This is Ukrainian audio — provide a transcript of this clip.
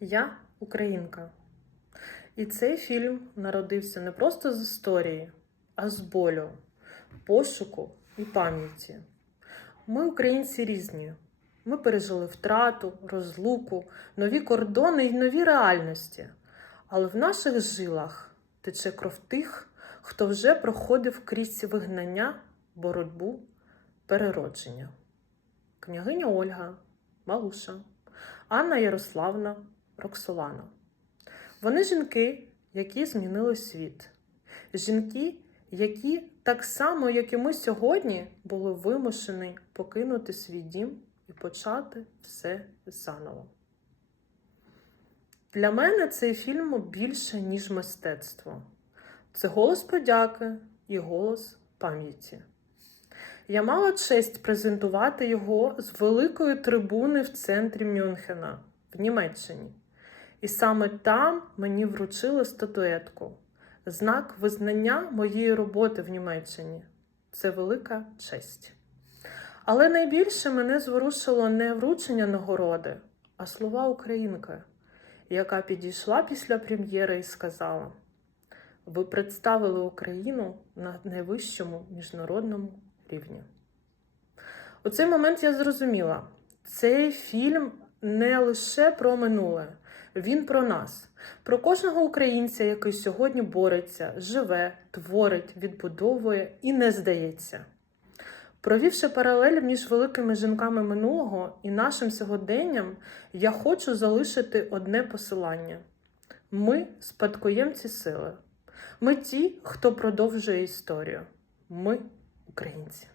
Я українка. І цей фільм народився не просто з історії, а з болю, пошуку і пам'яті. Ми, українці, різні. Ми пережили втрату, розлуку, нові кордони і нові реальності. Але в наших жилах тече кров тих, хто вже проходив крізь вигнання, боротьбу, переродження. Княгиня Ольга, Малуша, Анна Ярославна, Роксолана. Вони жінки, які змінили світ. Жінки, які так само, як і ми сьогодні, були вимушені покинути свій дім і почати все заново. Для мене цей фільм більше, ніж мистецтво. Це голос подяки і голос пам'яті. Я мала честь презентувати його з великої трибуни в центрі Мюнхена в Німеччині. І саме там мені вручили статуетку, знак визнання моєї роботи в Німеччині. Це велика честь. Але найбільше мене зворушило не вручення нагороди, а слова українки, яка підійшла після прем'єри і сказала: Ви представили Україну на найвищому міжнародному рівні. У цей момент я зрозуміла, цей фільм не лише про минуле, він про нас, про кожного українця, який сьогодні бореться, живе, творить, відбудовує і не здається. Провівши паралель між великими жінками минулого і нашим сьогоденням, я хочу залишити одне посилання: ми спадкоємці сили. Ми ті, хто продовжує історію. Ми українці.